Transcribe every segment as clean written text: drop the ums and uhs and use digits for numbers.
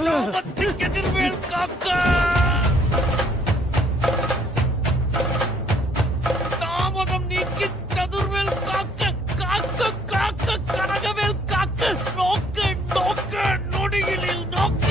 எதிர்வேல் காக்க தாமதம் நீக்கி சதுர்வேல் காக்க காக்க காக்க கனகவேல் காக்க நோக்க நோக்க நொடிகளில் நோக்க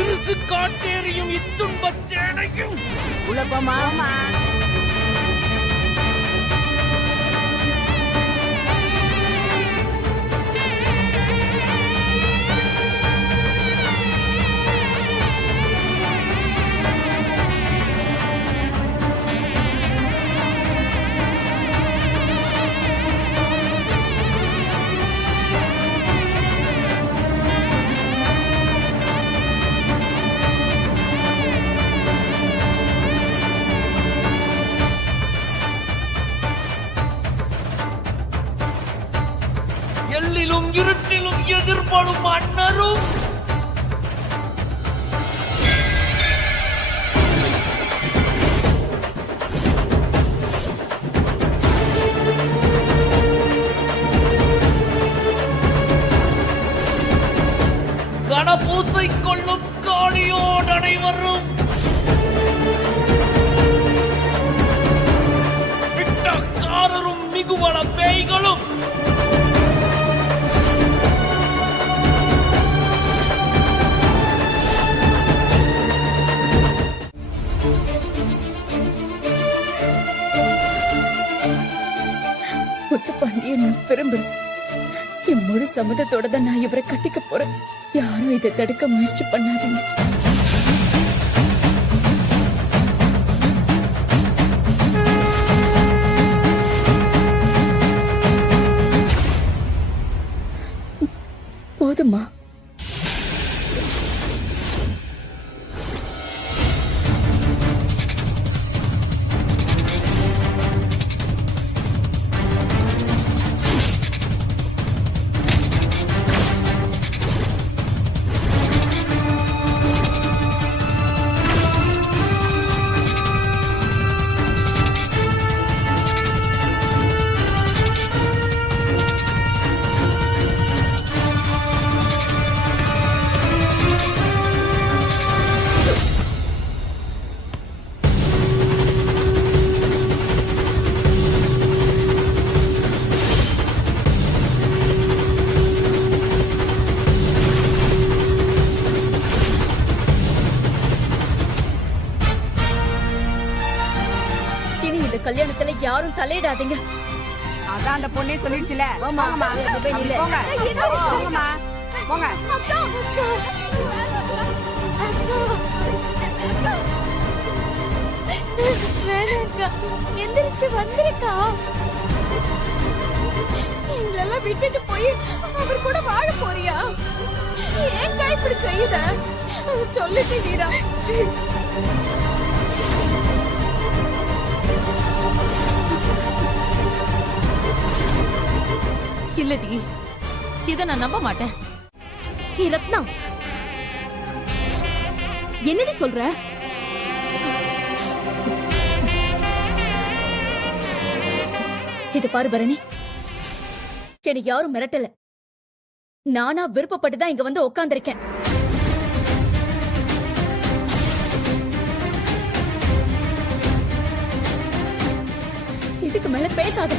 இருசு காட்டேறியும் இத்துன்பச் சேனையும் உலகமா எல்லிலும் இருட்டிலும் எதிர்படும் அண்ணரும் கணபூசை கொள்ளும் காளியோடு அனைவரும் விட்டக்காரரும் மிகுவள பேய்களும் முத்துப்பாண்டியன் நான் விரும்புறேன். என் முழு சம்மதத்தோட தான் நான் இவரை கட்டிக்க போறேன். யாரும் இதை தடுக்க முயற்சி பண்ணாதீங்க. போதுமா? கல்யாணத்துல யாரும் தலையிடாதீங்க. அதான் அந்த பொண்ணே சொல்லிடுச்சுல. போங்கம்மா, போய் நில்லு. போங்கம்மா, போங்க. எந்திரிச்சு வந்திருக்கா. எங்களெல்லாம் விட்டுட்டு போய் அவர் கூட வாழ போறியா? ஏன் இப்படி செய்யுத? சொல்லுங்க வீரா. இல்லடி, இத நான் நம்ப மாட்டேன். ரத்னம், என்னடி சொல்ற? இது பாரு பரணி, எனக்கு யாரும் மிரட்டல. நானா விருப்பப்பட்டுதான் இங்க வந்து உட்கார்ந்திருக்கேன். இதுக்கு மேல பேசாத.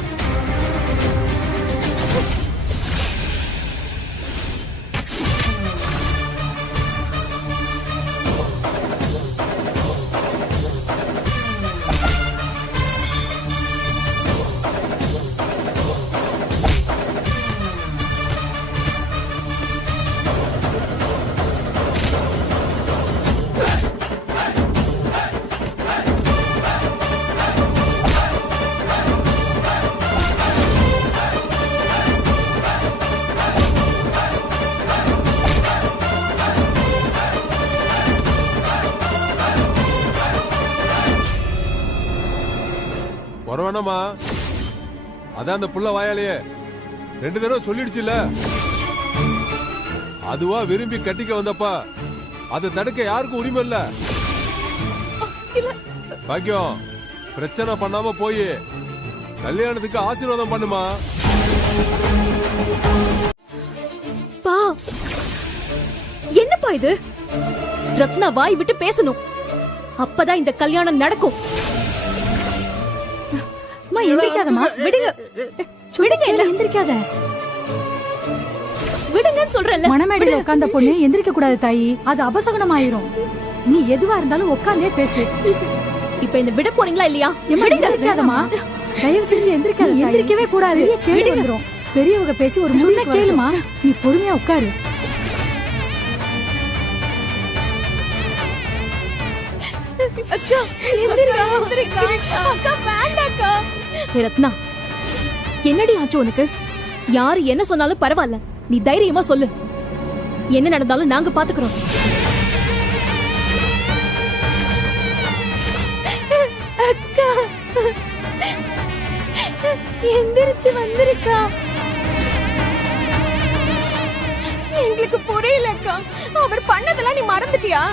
வரவேணாமா, அதான் அந்த புள்ள வாயாலேயே 2 தடவை சொல்லிடுச்சுல. அதுவா விரும்பி கட்டிக்க வந்தப்பா அதை தடுக்க யாருக்கும் உரிமை இல்ல. பாக்கியம், பிரச்சனை பண்ணாம போய் கல்யாணத்துக்கு ஆசீர்வாதம் பண்ணுமா. பா, என்னப்பா இது? ரத்னா வாய் விட்டு பேசணும், அப்பதான் இந்த கல்யாணம் நடக்கும். எந்திரிக்காதமா, விடுங்க விடுங்க, எல்லாம் எந்திரிக்காத, விடுங்கன்னு சொல்றேன்ல. மணமேடையில உட்கார்ந்த பொண்ணு எந்திரிக்க கூடாது தாயி, அது அபசகுணம் ஆயிரும். நீ எதுவா இருந்தாலும் உட்கார்ந்தே பேசு. இப்ப இந்த விட போறீங்களா இல்லையா? எந்திரிக்காதமா, தயவு செஞ்சு எந்திரிக்காத. எந்திரிக்கவே கூடாது, கேள்வி வந்துரும். பெரியவங்க பேசி ஒரு முன்ன கேளுமா, நீ பொறுமையா உட்காரு. அக்கா, எந்திரிக்கா, எந்திரிக்கா. அக்கா வேண்டாக்கா. ரத்னா, என்னடி ஆச்சு உனக்கு? யாரு என்ன சொன்னாலும் பரவாயில்ல, நீ தைரியமா சொல்லு. என்ன நடந்தாலும் நாங்க பாத்துக்கிறோம். அக்கா, எந்திரிச்சு வந்திருக்கா. எங்களுக்கு புரியலக்கா, அவர் பண்ணதெல்லாம் நீ மறந்துட்டியா?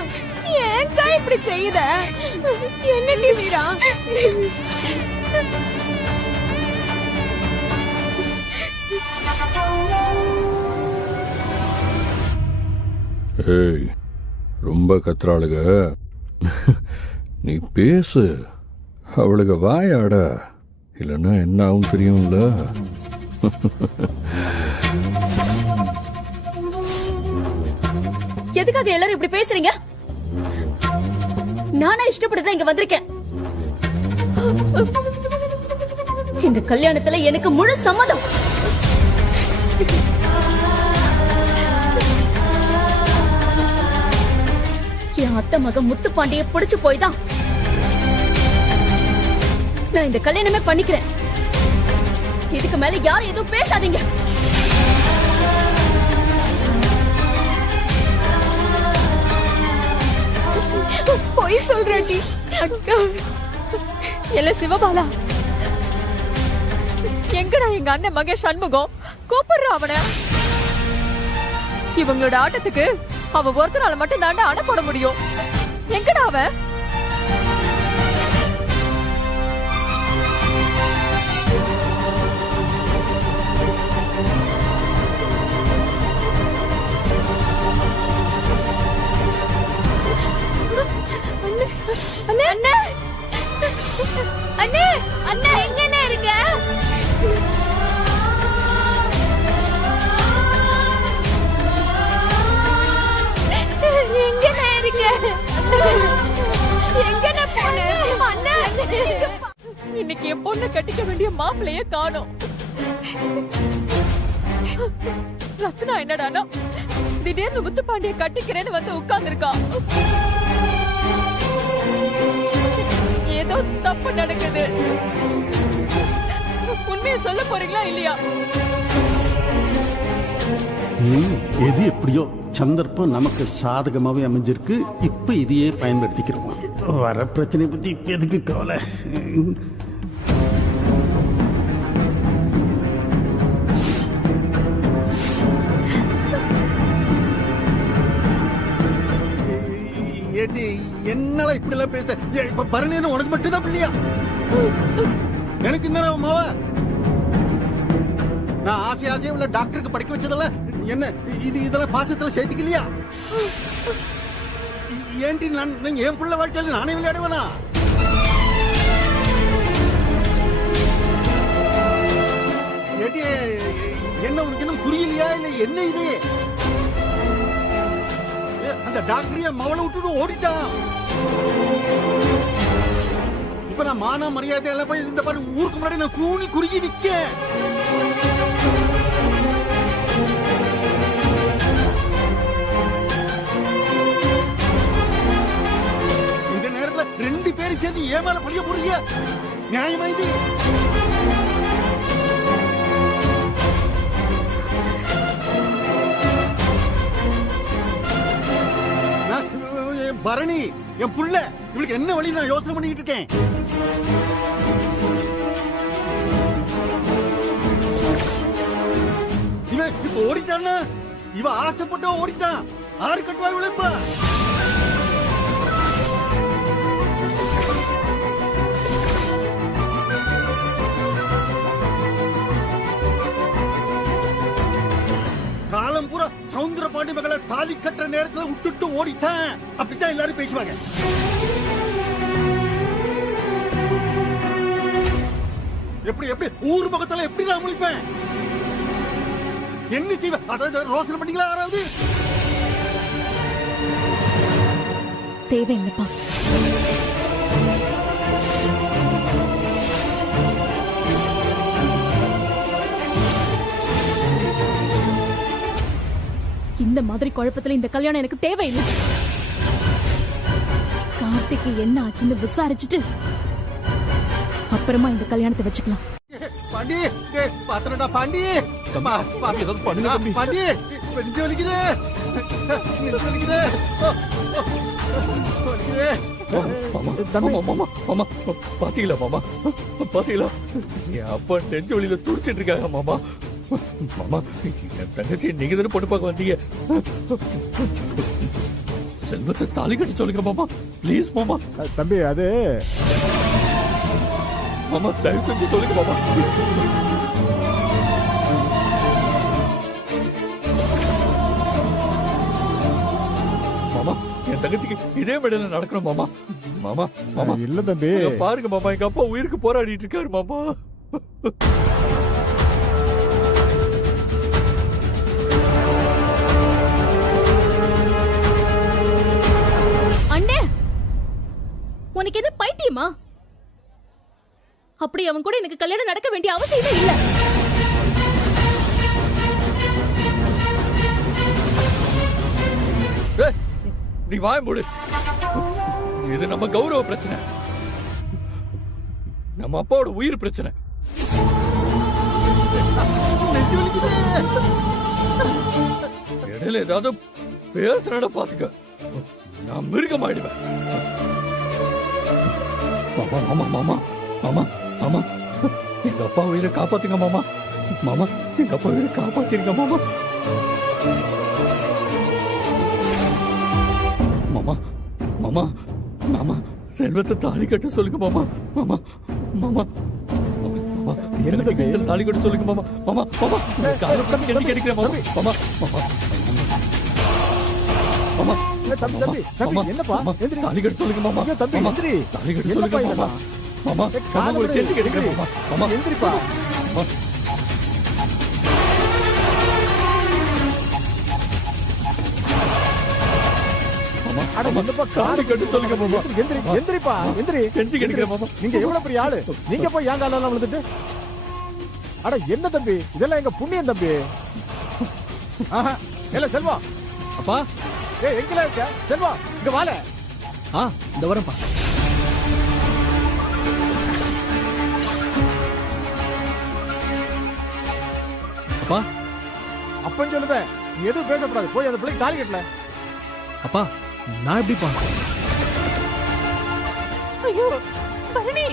ஏன்க்கா இப்படி செய்யுத? என்னடி வீரா? ஏய், ரொம்ப கத்துறாளுக. நீ பேசு, அவளுக வாயாட, இல்லைன்னா என்ன ஆகும் தெரியும்ல. எதுக்காக எல்லாரும் இப்படி பேசுறீங்க? நானா இஷ்டப்பட்டுதான் இங்க வந்திருக்கேன். இந்த கல்யாணத்துல எனக்கு முழு சம்மதம். என் அத்தை மகன் முத்துப்பாண்டிய பிடிச்சு போய்தான் நான் இந்த கல்யாணமே பண்ணிக்கிறேன். இதுக்கு மேல யாரும் எதுவும் பேசாதீங்க. பொய் சொல்றடி அக்கா. இல்ல சிவபாலா, எங்கடா எங்க அண்ணன் மகேஷ் சண்முகம்? கூப்பிடுற அவன. இவங்களோட ஆட்டத்துக்கு அவ ஒருத்தனால மட்டும் தாண்டா அணை போட முடியும். எங்கடா அவன்? அண்ணே, அண்ணே, அண்ணே, அண்ணே, எங்கண்ணே இருக்க? எங்கண்ணே இருக்க? எங்கண்ணே போன? அண்ணே, இன்னைக்கு என் பொண்ணு கட்டிக்க வேண்டிய மாப்பிள்ளைய காணோம். ரத்னா என்னடானா திடீர்னு முத்துப்பாண்டிய கட்டிக்கிறேன்னு வந்து உட்கார்ந்துருக்கா. ஏதோ தப்பு நடக்குது. உண்மையை சொல்ல போறீங்களா இல்லையா? எது எப்படியோ சந்தர்ப்பம் நமக்கு சாதகமாவே அமைஞ்சிருக்கு. இப்ப இதையே பயன்படுத்திக்கிறோம். வர பிரச்சனை பத்தி இப்ப எதுக்கு கவலை? ஏடி என்னால இப்படி எல்லாம் பேச இப்ப பரணின்னு உனக்கு மட்டும் தான் பிள்ளையா? எனக்கு இந்த மாவ நான் ஆசையா உள்ள டாக்டருக்கு படிக்க வச்சதல்ல என்ன இதெல்லாம் பாசத்துல சேர்த்துக்கலையா? ஏன்டி நான் என் பிள்ளை வாழ்க்கையில நானே விளையாடுவேனா? ஏடி என்ன உனக்கு இன்னும் புரியலையா? இல்ல என்ன இது? அந்த டாக்டர் மவளை விட்டுட்டு ஓடிட்டான். இப்ப நான் மான மரியாதை எல்லாம் போய் இந்த பாரு ஊருக்கு முன்னாடி நான் கூனி குறுகி நிக்க. இந்த நேரத்துல 2 பேரும் சேர்ந்து ஏமால பழிய போறீங்க. நியாயமா இது? பரணி என் புள்ள இவளுக்கு என்ன வழி நான் யோசனை பண்ணிட்டு இருக்கேன். இவன் இப்ப ஓடிட்டான்னா இவ ஆசைப்பட்ட ஓடிட்டான். ஆறு கட்டுவா இவளைப்ப. காலம் பூரா சவுந்தர பாண்டி மகளை தாலி கட்டுற நேரத்துல விட்டுட்டு ஓடிட்டேன். அப்படித்தான் எல்லாரும் பேசுவாங்க. எப்படி ஊர் பக்கத்துல எப்படி நான் முழிப்பேன்? என்ன செய்வ? அதாவது ரோசனை பண்ணீங்களா யாராவது? தேவையில்லைப்பா. இந்த மாதிரி குழப்பத்துல இந்த கல்யாணம் எனக்கு தேவையில்லை. கார்த்திக்கு என்ன ஆச்சுன்னு விசாரிச்சுட்டு அப்புறமா இந்த கல்யாணத்தை வச்சுக்கலாம். பாண்டி பாத்திரடா பாண்டி. ஏதாவது பண்ணுங்க தம்பி. பாண்டி நெஞ்சு வலிக்குது. நெஞ்சு வலிக்குது. பாத்தீங்களா மாமா? பாத்தீங்களா என் அப்பா நெஞ்சு வழியில துடிச்சிட்டு இருக்காங்க மாமா. மாமா என் தங்கச்சி நீங்க தானே பொண்ணு பார்க்க வந்தீங்க. செல்வத்தை தாலி கட்டி சொல்லுங்க மாமா, பிளீஸ் மாமா. தம்பி அது மாமா தயவு செஞ்சு சொல்லுங்க மாமா. மாமா என் தங்கச்சிக்கு இதே மேடையில நடக்கணும் மாமா. மாமா மாமா இல்ல தம்பி பாருங்க மாமா, எங்க அப்பா உயிருக்கு போராடிட்டு இருக்காரு மாமா. உனக்கு எது பைத்தியமா? அப்படி அவன் கூட எனக்கு கல்யாணம் நடக்க வேண்டிய அவசியமே இல்ல. நீ வாய மூடு. இது நம்ம கௌரவ பிரச்சனை, நம்ம அப்பாவோட உயிர் பிரச்சனை. இடையில ஏதாவது பேசுறத பாத்துக்க, நான் மிருகமாயிடுவேன். மாமா மாமா மாமா மாமா மாமா எங்க அப்பா உயிரை காப்பாத்துங்க மாமா. மாமா எங்க அப்பா உயிரை காப்பாத்திருங்க மாமா. மாமா மாமா மாமா செல்வத்தை தாலி கட்ட சொல்லுங்க மாமா. மாமா மாமா தாலி கட்ட சொல்லுங்க மாமா. மாமா மாமா கிடைக்கிறேன் மாமா. மாமா மாமா மாமா தம்பி என்னப்பா தாலி கட்ட சொல்லுங்க மாமா. தம்பி எந்திரி. தாலி கட்ட சொல்லுங்க மாமா. மாமா காலை செஞ்சு கிடைக்கிறேன் மாமா. மாமா எந்திரிப்பா. தாலி கட்ட சொல்லுங்க மாமா. எந்திரிப்பா எந்திரி. செஞ்சு கிடைக்கிறேன் மாமா. நீங்க எவ்வளவு பெரிய ஆளு, நீங்க போய் ஏன் காலெல்லாம் விழுந்துட்டு? அட என்ன தம்பி இதெல்லாம் எங்க புண்ணியம் தம்பி. இல்ல செல்வா. அப்பா எங்கல இருக்க செல்வா? இங்க வால. இந்த வரப்பா. அப்பா அப்பன்னு சொல்லுவேன், நீ எதுவும் பேசக்கூடாது. போய் அந்த பிள்ளைக்கு தாலி கட்டல. அப்பா நான் எப்படிப்பா? ஐயோ பரணி,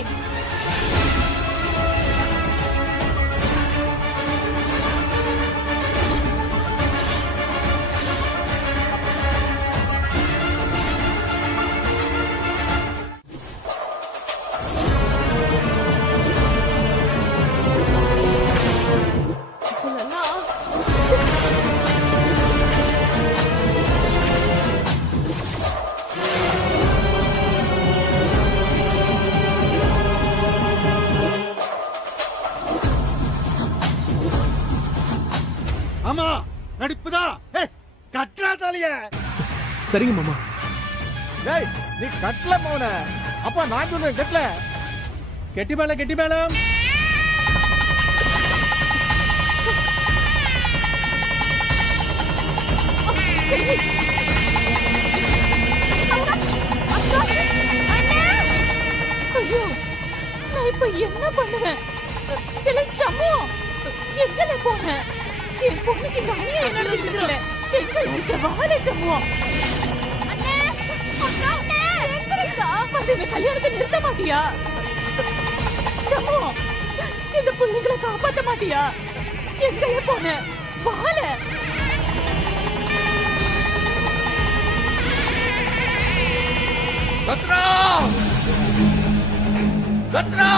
நடிப்புதான். கட்டுறா தாலிய. சரிங்க மாமா. டேய் நீ கட்டல மௌன. அப்பா நான் சொல்றேன் கட்டல. கெட்டி மேளம். ஐயோ நான் இப்ப என்ன பண்ணுவேன்? சம்மு எங்கல போன? என் பொண்ணுக்கு அநியாயம் நடந்துச்சுல. எங்க இருக்க வாழ சம்மு? அண்ணே அண்ணே எந்திரிக்கா. அந்த கல்யாணத்தை நிறுத்த மாட்டியா? சம்மு இந்த பிள்ளைகளை காப்பாத்த மாட்டியா? எங்கல போன? வாழ ரத்னா! ரத்னா!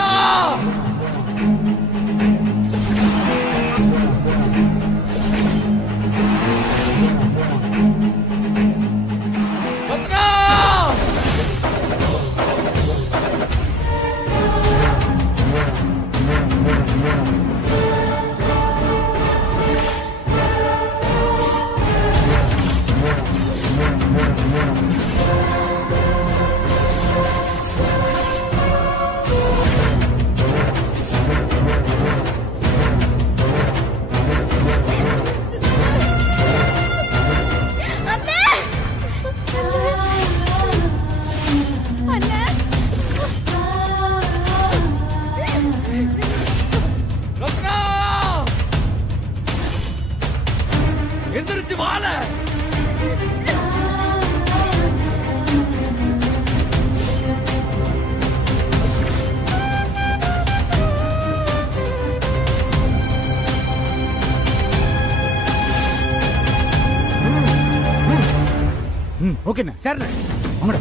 ரத்னா! ரத்னா! எந்திரிச்சு வாழ. ஓகேண்ணே. சரிண்ணே. வாங்கடா.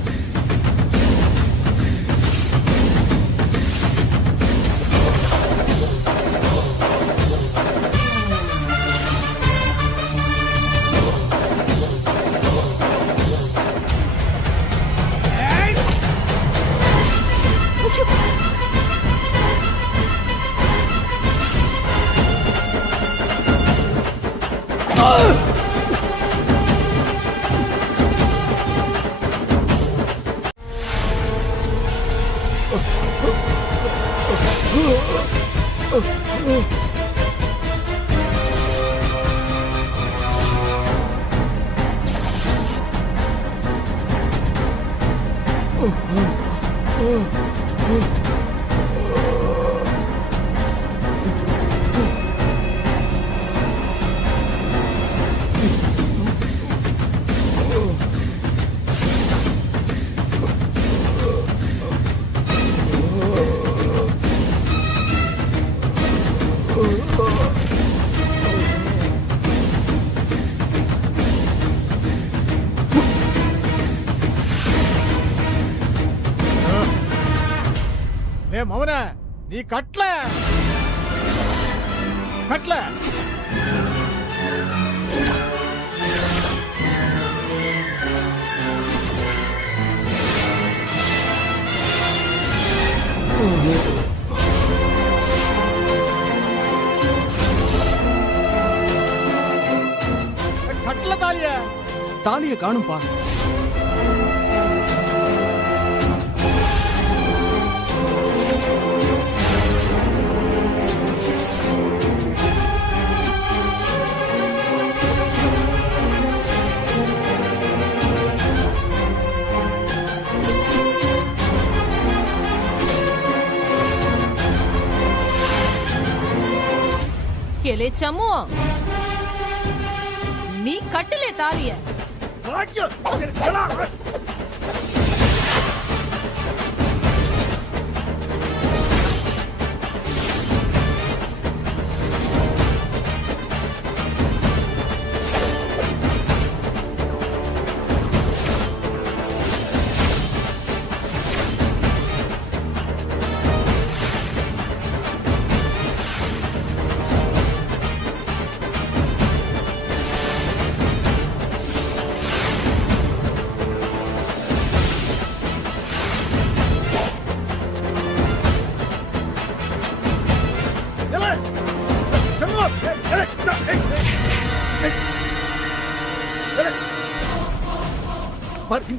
மௌன நீ கட்டல. கட்டல தாலிய காணும்பா. சம்மு நீ கட்டலே தாலிய.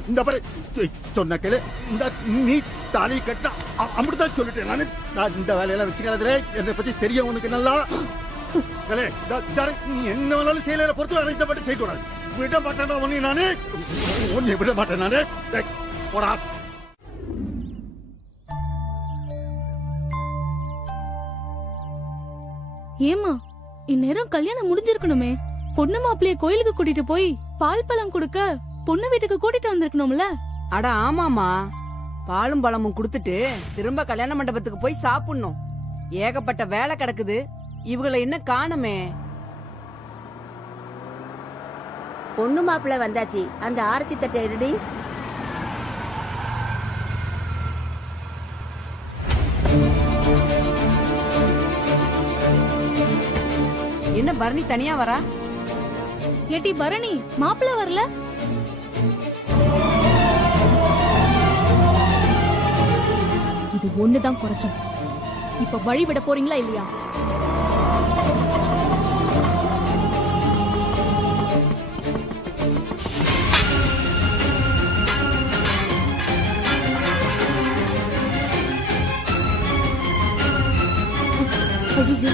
இந்த பாரு சொன்ன கேளு. இந்த நீ தாலி கட்டினா அப்படிதான் சொல்லிட்டேன் நான் இந்த வேலையெல்லாம் வச்சுக்கிறதுல என்னை பத்தி தெரியும் உனக்கு நல்லா. நீ என்ன வேணாலும் செய்யல பொறுத்து இந்த பாட்டு செய்யக்கூடாது. விட மாட்டேன் உன்னை நானே, உன்னை விட மாட்டேன் நானே. போடா. ஏமா இந்நேரம் கல்யாணம் முடிஞ்சிருக்கணுமே. பொண்ணு மாப்பிள்ளைய கோயிலுக்கு கூட்டிட்டு போய் பால் பழம் கொடுக்க பொண்ணு வீட்டுக்கு கூட்டிட்டு வந்திருக்கணும்ல. அட ஆமாமா, பாலும் பழமும் குடுத்துட்டு திரும்ப கல்யாண மண்டபத்துக்கு போய் சாப்பிடணும். ஏகப்பட்ட வேலை கிடக்குது, இவங்களை என்ன காணுமே. பொண்ணு மாப்பிள்ள வந்தாச்சு, அந்த ஆரத்தி தட்டை எடுடி. என்ன பரணி தனியா வரா? ஏட்டி பரணி, மாப்பிள்ள வரல? இது ஒண்ணுதான் குறைச்சம். இப்ப வழி விட போறீங்களா இல்லையா? ஐயோ,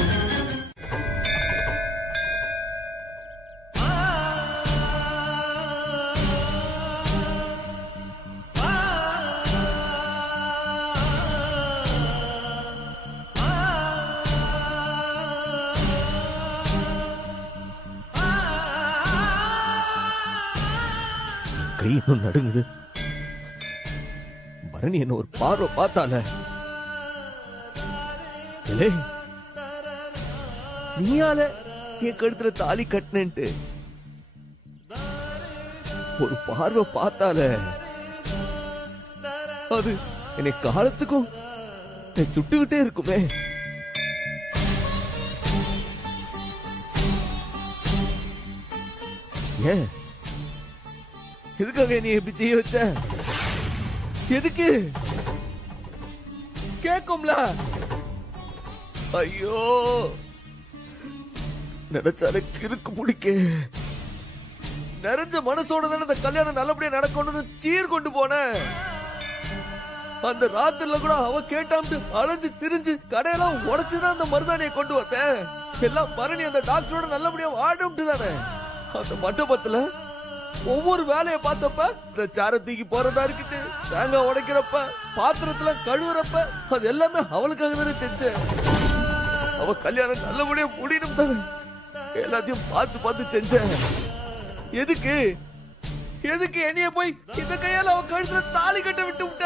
கை இன்னும் நடுங்குது. பரணி என்ன ஒரு பார்வை பார்த்தால, நீயால என் கழுத்துல தாலி கட்டினேன்ட்டு ஒரு பார்வை பார்த்தால, அது என்னை காலத்துக்கும் சுட்டுக்கிட்டே இருக்குமே. ஏன் எதுக்காக நீ எப்படி செய்ய வச்ச? எதுக்கு கேக்கும்ல? ஐயோ, நினைச்சால கிறுக்கு பிடிக்க. நிறைஞ்ச மனசோட தானே இந்த கல்யாணம் நல்லபடியா நடக்கணும்னு சீர் கொண்டு போன. அந்த ராத்திரில கூட அவ கேட்டாம்ட்டு அலைஞ்சு திரிஞ்சு கடையெல்லாம் உடைச்சுதான் அந்த மருதாணியை கொண்டு வந்தேன். எல்லாம் பரணி அந்த டாக்டரோட நல்லபடியா வாடும்ட்டு தானே. அந்த மண்டபத்துல ஒவ்வொரு வேலையை பார்த்தப்ப, இந்த சார தூக்கி போறதா இருக்கட்டு, தேங்காய் உடைக்கிறப்ப, பாத்திரத்துல கழுவுறப்ப, அது எல்லாமே அவளுக்காக தானே செஞ்சேன். அவ கல்யாணம் நல்லபடியா முடியணும் தானே எல்லாத்தையும் பார்த்து பார்த்து செஞ்சேன். எதுக்கு எதுக்கு என்னைய போய் இந்த கையால அவ கழுத்துல தாலி கட்ட விட்டு விட்ட?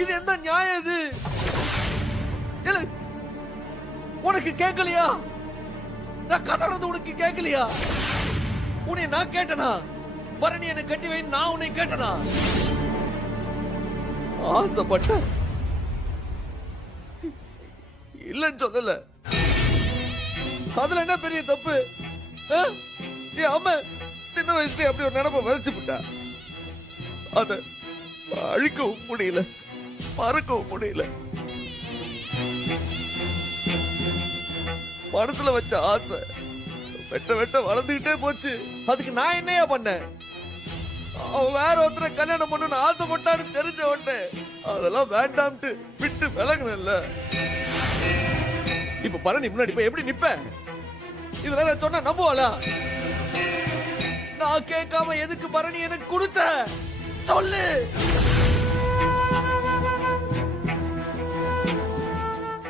இது எந்த நியாயம் இது? இல்ல, உனக்கு கேட்கலையா? நான் கதறது உனக்கு கேட்கலையா? உன்னை நான் கேட்டனா? பரணி என்னை கட்டி வை, நான் உன்னை கேட்டனா? ஆசைப்பட்ட இல்லன்னு சொல்லல. அதுல என்ன பெரிய தப்பு? என் அம்மா சின்ன வயசுல அப்படி ஒரு நினைப்ப விளைச்சு விட்டா. அத அழிக்கவும் முடியல, மறக்கவும் முடியல. மனசுல வச்ச ஆசை வெட்ட வெட்ட வளர்ந்துகிட்டே போச்சு. அதுக்கு நான் என்னையா பண்ணேன்? அவன் வேற ஒருத்தரை கல்யாணம் பண்ணு ஆசைப்பட்டான்னு தெரிஞ்ச உடனே அதெல்லாம் வேண்டாம்ட்டு விட்டு விலகுனல்ல. இப்ப பரணி முன்னாடி போய் எப்படி நிப்ப? இதெல்லாம் நான் சொன்னா நம்புவாளா? நான் கேட்காம எதுக்கு பரணி எனக்கு கொடுத்த சொல்லு.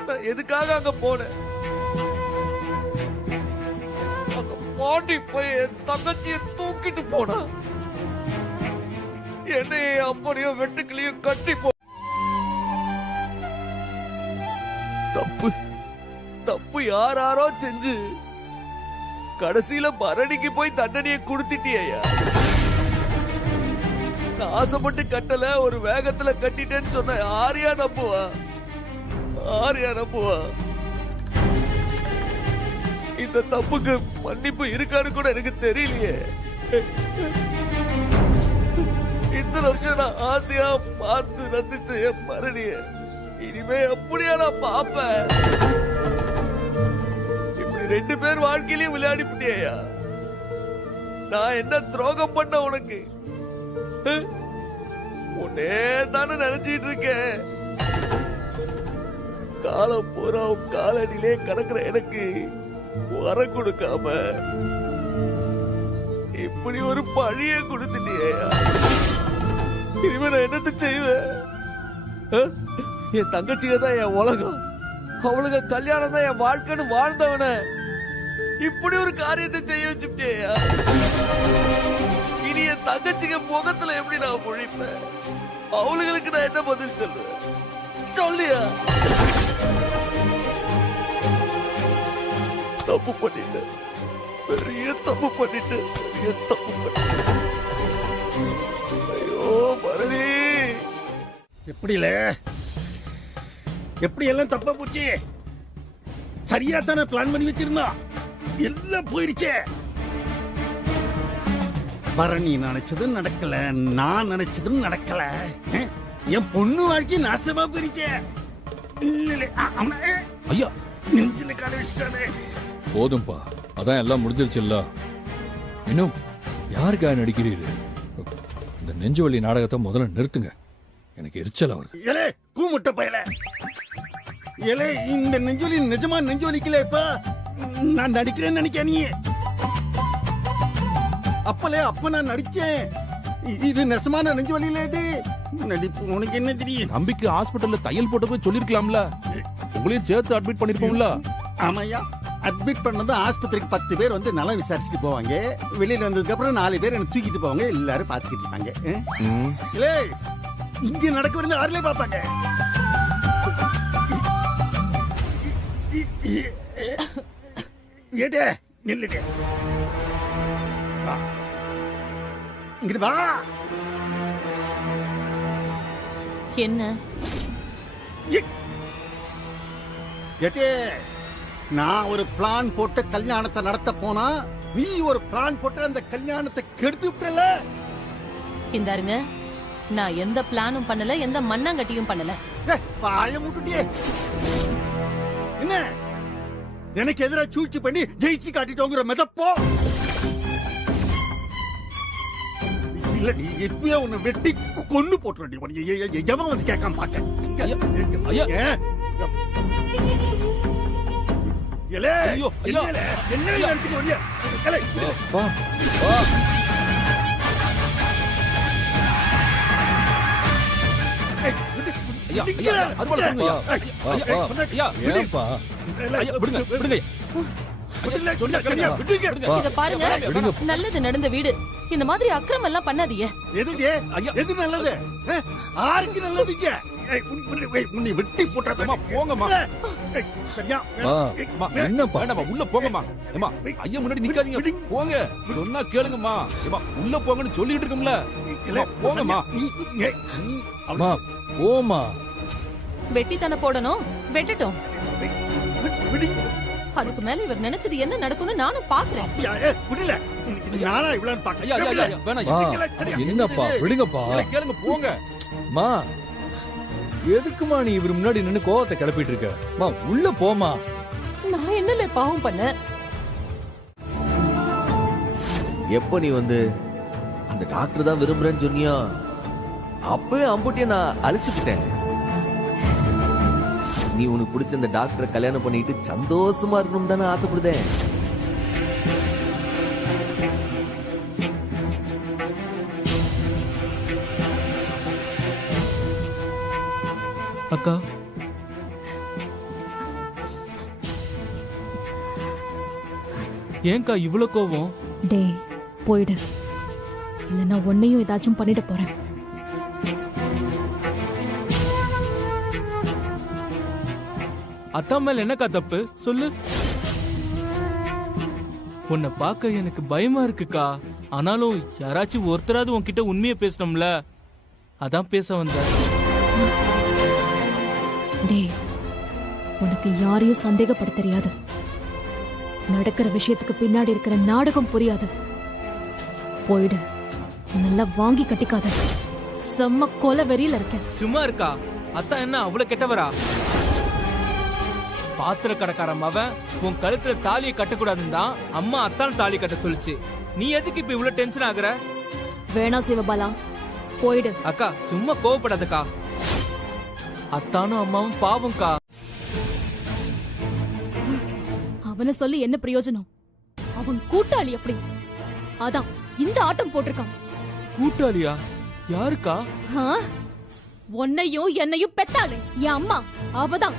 நான் எதுக்காக அங்க போனேன்? பாண்டி போய் என் தங்கச்சியை தூக்கிட்டு போனா, என்னைய அப்பனையும் வெட்டுக்களையும் கட்டி போ. தப்பு தப்பு யாராரோ செஞ்சு கடைசியில பரணிக்கு போய் தண்டனையை கொடுத்துட்டியா? நான் ஆசைப்பட்டு கட்டல, ஒரு வேகத்துல கட்டிட்டேன்னு சொன்ன ஆரியா நம்புவா? ஆரியா நம்புவா? இந்த தப்புக்கு மன்னிப்பு இருக்கான்னு கூட எனக்கு தெரியலையே. இத்தனை வருஷம் நான் ஆசையா பார்த்து ரசிச்ச என் பரணிய இனிமே அப்படியா நான் பாப்பேன்? இப்படி 2 பேர் வாழ்க்கையிலயும் விளையாடிப்பிட்டியா? நான் என்ன துரோகம் பண்ண உனக்கு? உன்னே தானே நினைச்சிட்டு இருக்கேன். காலம் பூரா உன் காலடியிலே கிடக்குற எனக்கு வர கொடுக்காம இப்படி ஒரு பழிய கொடுத்துட்டியா? இனிமே நான் என்னத்த செய்வேன்? என் தங்கச்சிங்க தான் என் உலகம், அவளுக்கு கல்யாணம் தான் என் வாழ்க்கைன்னு வாழ்ந்தவன இப்படி ஒரு காரியத்தை செய்ய வச்சுட்டேயா? இனி என் தங்கச்சிங்க முகத்துல எப்படி நான் முழிப்பேன்? அவளுங்களுக்கு நான் என்ன பதில் சொல்லுவேன்? சொல்லியா? தப்பு பண்ணிட்டேன், பெரிய தப்பு பண்ணிட்டேன், பெரிய தப்பு பண்ணிட்டேன். ஐயோ பரணி, எப்படில எப்படி எல்லாம் தப்பா போச்சு? சரியா தானே பிளான் பண்ணி வச்சிருந்தா, எல்லாம் போயிடுச்சே. பரணி நினைச்சதும் நடக்கல, நான் நினைச்சதும் நடக்கல. என் பொண்ணு வாழ்க்கை நாசமா போயிருச்சே. ஐயா, நெஞ்சில கால வச்சிட்டானே. போதும்பா, அதான் எல்லாம் முடிஞ்சிருச்சுல்ல. இன்னும் யாருக்காக நடிக்கிறீரு? இந்த நெஞ்சுவலி நாடகத்தை முதல்ல நிறுத்துங்க, எனக்கு எரிச்சலா வருது. ஏலே கூமுட்ட பயல, ஏலே இந்த நெஞ்சுவலி நிஜமா நெஞ்சுவலிக்கல. இப்ப நான் நடிக்கிறேன்னு நினைக்க நீ? அப்ப நான் நடிச்சேன். இது நெசமான நெஞ்சுவலியில நடிப்பு. உனக்கு என்ன தெரியும்? தம்பிக்கு ஹாஸ்பிட்டல்ல தையல் போட்டு போய் சொல்லிருக்கலாம்ல, உங்களையும் சேர்த்து அட்மிட் பண்ணிருப்போம்ல. ஆமாயா, அட்மிட் பண்ணது ஆஸ்பத்திரிக்கு 10 பேர் வந்து நல்லா விசாரிச்சுட்டு போவாங்க. வெளியில வந்ததுக்கு அப்புறம் 4 பேர் என்ன தூக்கிட்டு போவாங்க. எல்லாரும் பாத்துக்கிட்டு இருப்பாங்க. இல்ல இங்க நடக்க வந்து யாருலே பாப்பாங்க. ஏடே நில்லுடே, இங்க வா. என்ன ஏட்டே, நான் ஒரு பிளான் போட்டு கல்யாணத்தை நடத்த போனா நீ ஒரு பிளான் போட்டு அந்த கல்யாணத்தை கெடுத்து விட்டல. இந்தாருங்க, நான் எந்த பிளானும் பண்ணல, எந்த மண்ணாங்கட்டியும் பண்ணல. பாய முட்டுட்டியே. என்ன எனக்கு எதிராக சூழ்ச்சி பண்ணி ஜெயிச்சு காட்டிட்டோங்கிற மெதப்போ? இல்ல, நீ எப்பயோ உன்னை வெட்டி கொன்னு போட்டுறடி. எவன் வந்து கேட்காம பாக்க. என்ன நினைச்சுட்டு வரியா? இத பாருங்க, நல்லது நடந்த வீடு, இந்த மாதிரி அக்கிரமம் எல்லாம் பண்ணாதீங்க. எது நல்லது? யாருக்கு நல்லதுங்க? உன்னை வெட்டி போட்டா போங்கம்மா. சரியா? என்னப்பா உள்ள போங்கம்மா. ஐயா முன்னாடி நிக்காதீங்க, போங்க. சொன்னா கேளுங்கம்மா. உள்ள போங்கன்னு சொல்லிட்டு இருக்கோம்ல, போங்கம்மா. போமா. வெட்டி தானே போடணும், வெட்டட்டும். அதுக்கு மேல இவர் நினைச்சது என்ன நடக்கும்னு நானும் பாக்குறேன். என்னப்பா விடுங்கப்பா, கேளுங்க போங்க. மா எதுக்குமா நீ இவர் முன்னாடி நின்னு கோவத்தை கிளப்பிட்டு இருக்க? மா உள்ள போமா. நான் என்னல பாவம் பண்ண? எப்ப நீ வந்து அந்த டாக்டர் தான் விரும்புறேன்னு சொன்னியா, அப்பவே அம்புட்டிய நான் அழிச்சுக்கிட்டேன். நீ உனக்கு பிடிச்ச அந்த டாக்டரை கல்யாணம் பண்ணிட்டு சந்தோஷமா இருக்கணும் தானே ஆசைப்படுதேன். அக்கா, ஏன்க்கா இவ்வளவு கோவம்? டேய் போயிடு, இல்லைன்னா உன்னையும் ஏதாச்சும் பண்ணிட போறேன். அத்தா மேல என்னக்கா தப்பு சொல்லு. உன்னை பார்க்க எனக்கு பயமா இருக்குக்கா. ஆனாலும் யாராச்சும் ஒருத்தராவது உன்கிட்ட உண்மையை பேசணும்ல, அதான் பேச வந்த. டேய், உனக்கு யாரையும் சந்தேகப்பட தெரியாது. நடக்கிற விஷயத்துக்கு பின்னாடி இருக்கிற நாடகம் புரியாது. போயிடு, நல்லா வாங்கி கட்டிக்காத. செம்ம கொலை வெறியில இருக்கேன். சும்மா இருக்கா? அத்தா என்ன அவ்வளவு கெட்டவரா? பாத்திர கடைக்கார மவன் உன் கழுத்துல தாலியை கட்டக்கூடாதுன்னு தான் அம்மா அத்தான் தாலி கட்ட சொல்லுச்சு. நீ எதுக்கு இப்ப இவ்வளவு டென்ஷன் ஆகுற? வேணா சிவபாலா, போயிடு. அக்கா சும்மா கோவப்படாதக்கா. அத்தானும் அம்மாவும் பாவம்க்கா. அவனை சொல்லி என்ன பிரயோஜனம்? அவன் கூட்டாளி அப்படி. அதான் இந்த ஆட்டம் போட்டிருக்கான். கூட்டாளியா? யாருக்கா? ஆ? உன்னையும் என்னையும் பெத்தாளு என் அம்மா. அவதான்.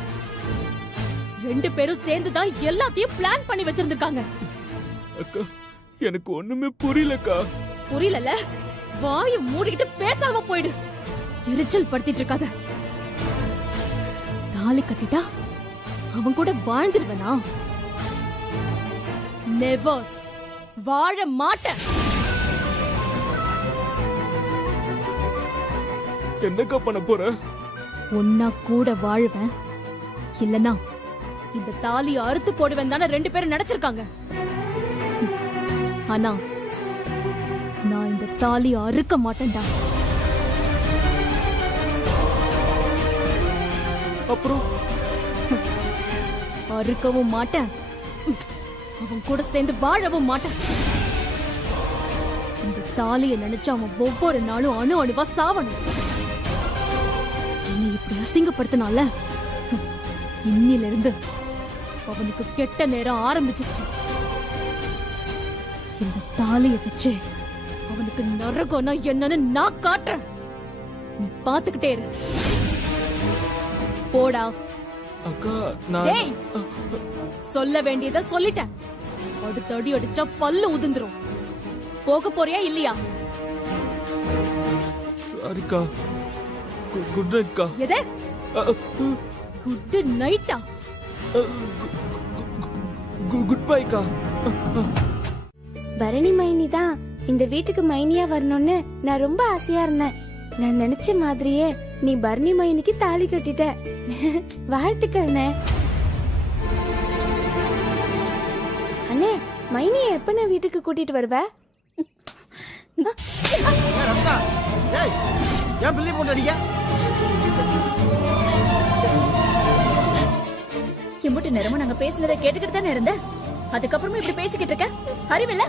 2 பேரும் சேர்ந்துதான் எல்லாத்தையும் பிளான் பண்ணி வச்சிருந்திருக்காங்க. அக்கா எனக்கு ஒண்ணுமே புரியலக்கா. புரியல? வாயை மூடிக்கிட்டு பேசாம போயிடு. எரிச்சல் படுத்திட்டு இருக்காத. தாலி கட்டிட்டா அவன் கூட வாழ்ந்துருவனா? நெவர். வாழ மாட்டேன். என்னக்கா பண்ண போற? ஒன்னா கூட வாழ்வேன், இல்லனா இந்த தாலியை அறுத்து போடுவேன் தானே 2 பேரும் நினைச்சிருக்காங்க. ஆனா நான் இந்த தாலியை அறுக்க மாட்டேன்டா. அப்புறம் அறுக்கவும் மாட்டேன், அவன் கூட சேர்ந்து வாழவும் மாட்டேன். இந்த தாலியை நினைச்சு அவன் ஒவ்வொரு நாளும் அணு அணுவா சாவணும். என்னை இப்படி அசிங்கப்படுத்தினால இன்னில இருந்து அவனுக்கு கெட்ட நேரம் ஆரம்பிச்சிருச்சு. இந்த தாலியை வச்சு அவனுக்கு நரகம்னா என்னன்னு நான் காட்டுறேன். நீ பாத்துக்கிட்டே இரு. போடா. அக்கா நான் டேய், சொல்ல வேண்டியதை சொல்லிட்டேன். அடுத்த அடி அடிச்சா பல்லு உதிர்ந்துரும். போக போறியா இல்லையா? சாரிக்கா. குட் நைட்க்கா. எது குட் நைட்டா? குட் பைக்கா. பரணி மைனி தான் இந்த வீட்டுக்கு மைனியா வரணும்னு நான் ரொம்ப ஆசையா இருந்தேன். நான் நினைச்ச மாதிரியே நீ பரணி மைனிக்கு தாலி கட்டிட்ட. வாழ்த்துக்கள் அண்ணே. அண்ணே, மைனியை எப்ப நான் வீட்டுக்கு கூட்டிட்டு வருவ? ஏன் பிள்ளை போட்டு அடிக்க? எம்புட்டு நேரமும் நாங்க பேசினதை கேட்டுக்கிட்டு தானே இருந்த. அதுக்கப்புறமா இப்படி பேசிக்கிட்டு இருக்க அறிவில்ல?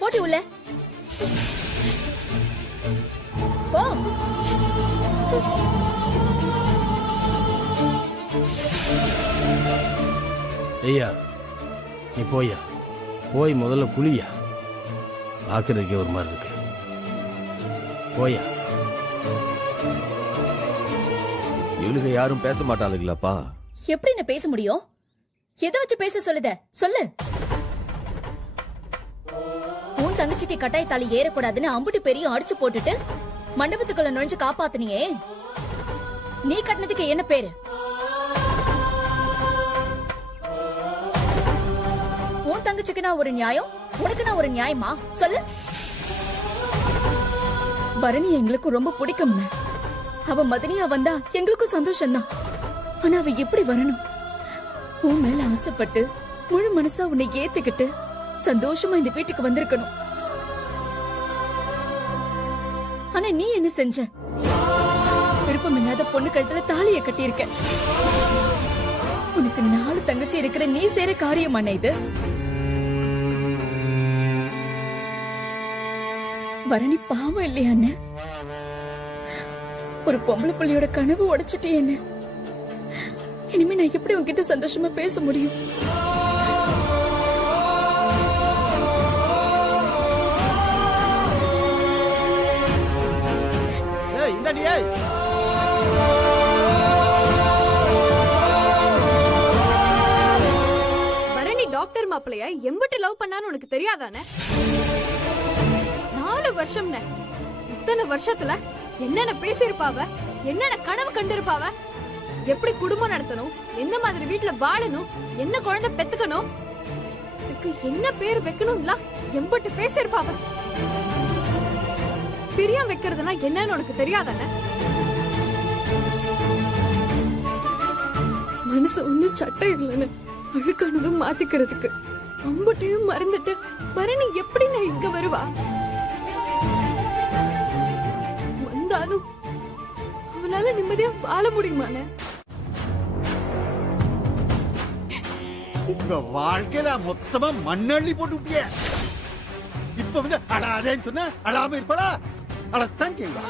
போட்டி உள்ள போ. ஐயா நீ போய்யா, போய் முதல்ல குளியா. பாக்குறதுக்கே ஒரு மாதிரி இருக்கு. போய்யா. இவளுக்கு யாரும் பேச மாட்டாளுங்களாப்பா? எப்படி என்ன பேச முடியும்? எதை வச்சு பேச சொல்லுத சொல்லு. உன் தங்கச்சிக்கு கட்டாய தாலி ஏறக்கூடாதுன்னு அம்புட்டு பெரிய அடிச்சு போட்டுட்டு மண்டபத்துக்குள்ள நுழைஞ்சு காப்பாத்தினியே, நீ கட்டினதுக்கு என்ன பேரு? உன் தங்கச்சிக்கு நான் ஒரு நியாயம், உனக்கு நான் ஒரு நியாயமா? சொல்லு. பரணி எங்களுக்கு ரொம்ப பிடிக்கும்னு. அவ மதனியா வந்தா எங்களுக்கும் சந்தோஷம்தான். ஆனா அவ எப்படி வரணும்? உன் மேல ஆசைப்பட்டு முழு மனசா உன்னை ஏத்துக்கிட்டு சந்தோஷமா இந்த வீட்டுக்கு வந்திருக்கணும். ஆனா நீ என்ன செஞ்ச? விருப்பம் இல்லாத பொண்ணு கழுத்துல தாலியை கட்டியிருக்க. உனக்கு 4 தங்கச்சி இருக்கிற நீ சேர காரியமான இது? பரணி பாவம் இல்லையான்னு ஒரு பொம்பளை பிள்ளையோட கனவு உடைச்சிட்டே என்ன. இனிமே நான் எப்படி உன்கிட்ட சந்தோஷமா பேச முடியும்? பரணி டாக்டர் மாப்பிளைய எம்பிட்டு லவ் பண்ணான்னு உனக்கு தெரியாதானே? 4 வருஷம். இத்தனை வருஷத்துல என்னென்ன பேசிருப்பாவ, என்னென்ன கனவு கண்டிருப்பாவ, எப்படி குடும்பம் நடத்தணும், எந்த மாதிரி வீட்டுல வாழணும், என்ன குழந்தை பெத்துக்கணும், இதுக்கு என்ன பேர் வைக்கணும்ல எம்பிட்டு பேசிருப்பாவ. பிரியம் வைக்கிறதுனா என்னன்னு உனக்கு தெரியாதானே? மனசு ஒண்ணும் சட்டை இல்லைன்னு அழுக்கானதும் மாத்திக்கிறதுக்கு அம்புட்டையும் மறந்துட்டு பரணி எப்படி நான் இங்க வருவா? வந்தாலும் அவளால நிம்மதியா வாழ முடியுமானே? உங்க வாழ்க்கையில மொத்தமா மண்ணள்ளி போட்டு விட்டிய. இப்ப வந்து அடாதேன்னு சொன்ன அடாம இருப்படா. அழத்தான் செய்வா.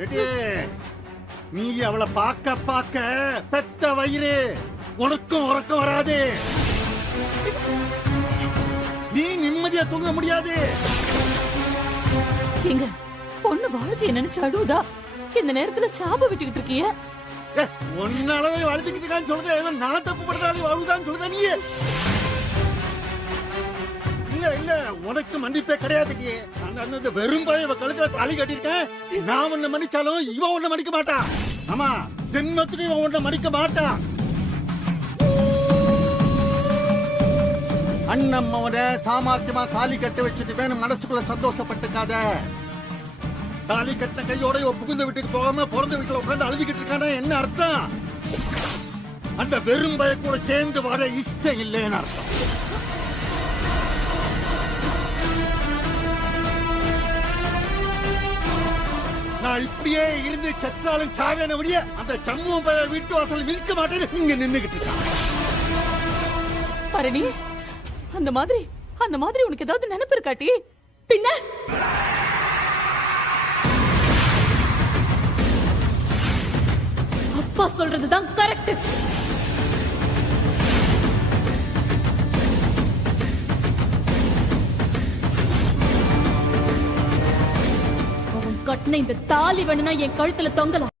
ரெட்டி, நீ அவளை பார்க்க பார்க்க பெத்த வயிறு உனக்கும் உறக்கம் வராது. நீ நிம்மதியா தூங்க முடியாது. எங்க பொண்ணு வாழ்க்கைய நினைச்சு அழுதா இந்த நேரத்துல சாப விட்டுக்கிட்டு இருக்கிய? ஒன்னாலவே வளர்த்துக்கிட்டு இருக்கான்னு சொல்லுங்க. ஏதோ நான் தப்பு பண்றாலும் அழுதான்னு சொல்லுதா நீ? இல்ல இல்ல, உனக்கு மன்னிப்பே கிடையாது. நீ அந்த வெறும் பய கழுத்துல தாலி கட்டிருக்கேன். நான் உன்னை மன்னிச்சாலும் இவன் உன்னை மன்னிக்க மாட்டான். ஆமா, ஜென்மத்துக்கு இவன் உன்னை மன்னிக்க மாட்டான். அண்ணம்மோட சாமர்த்தியமா தாலி கட்ட வச்சுட்டு வேணும் மனசுக்குள்ள சந்தோஷப்பட்டுக்காத. தாலி கட்டின கையோட புகுந்த வீட்டுக்கு போகாம பிறந்த வீட்டுல உட்காந்து அழுதுகிட்டு இருக்கானா என்ன அர்த்தம்? அந்த வெறும் பய கூட சேர்ந்து வர இஷ்டம் இல்லைன்னு அர்த்தம். நான் இப்படியே இருந்து செத்தாலும் சாவேன முடிய அந்த சம்மு பய வீட்டு வாசல் நிற்க மாட்டேன்னு இங்க நின்னுகிட்டு இருக்கான். பரணி, அந்த மாதிரி உனக்கு ஏதாவது நினைப்பு இருக்காட்டி? பின்ன அப்பா சொல்றதுதான் கரெக்ட். அவன் கட்டின இந்த தாலி வேணும்னா என் கழுத்துல தொங்கலாம்.